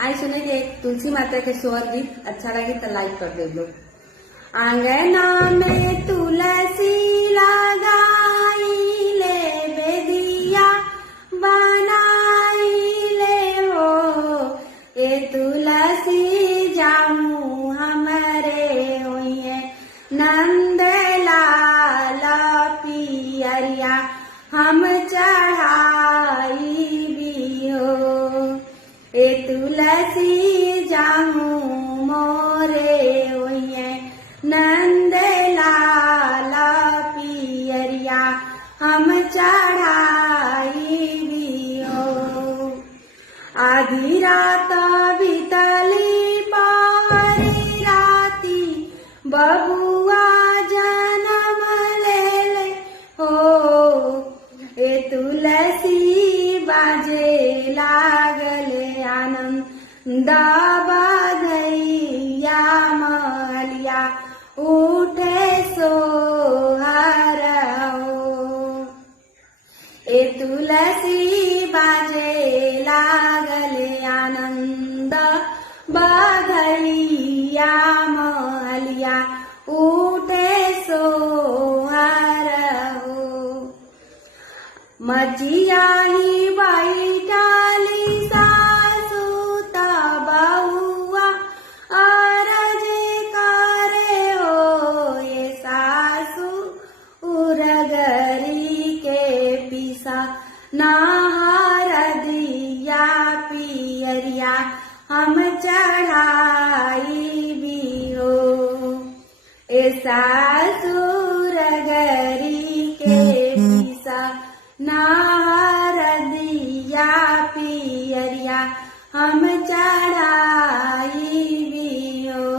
आज सुने के तुलसी माता के स्वर गीत अच्छा लगे तो लाइक कर दे लोग। आंगना में तुलसी लगाई ले बेदिया बनाई ले हो, ए तुलसी जामू हमरे होइए नंद लाल पियरिया हम चढ़ाई भी हो, ए तुलसी जामू मोरे होइए नंद लाल पियरिया हम चढ़ाई भी हो। आधी रात बीतली पहरी राती बबुआ जन्म ले हो, ए तुलसी बाजे लागले आनंद बधैया मलिया उठे सोहर हो, ए तुलसी बाजे लागले आनंद बधैया मलिया उठे सोहर हो। मजिया ही बैठाली सासु बहुआ अरज करे हो, ये सासु उरगरी के पिसा नाहर दिया पियरिया हम चढ़ाई भी हो, ए सासु उरगरी के पिसा नाहर दिया पियरिया हम चढ़ाई भी हो।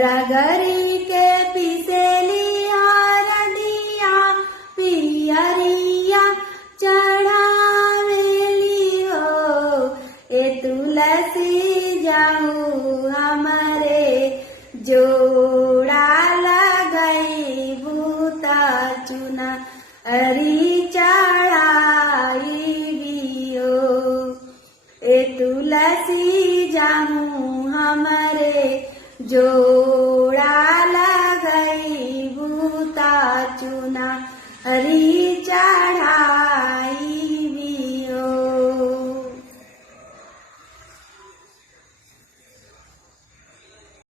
रगरी के पिसेली हर दिया पियरिया चढ़ावेली हो, ए तुलसी जाऊ हमरे जोड़ा लगई बूता चुना अरी चढ़ाई भी हो, ए तुलसी जामू हमरे जोड़ा लगई बूता चुना अरी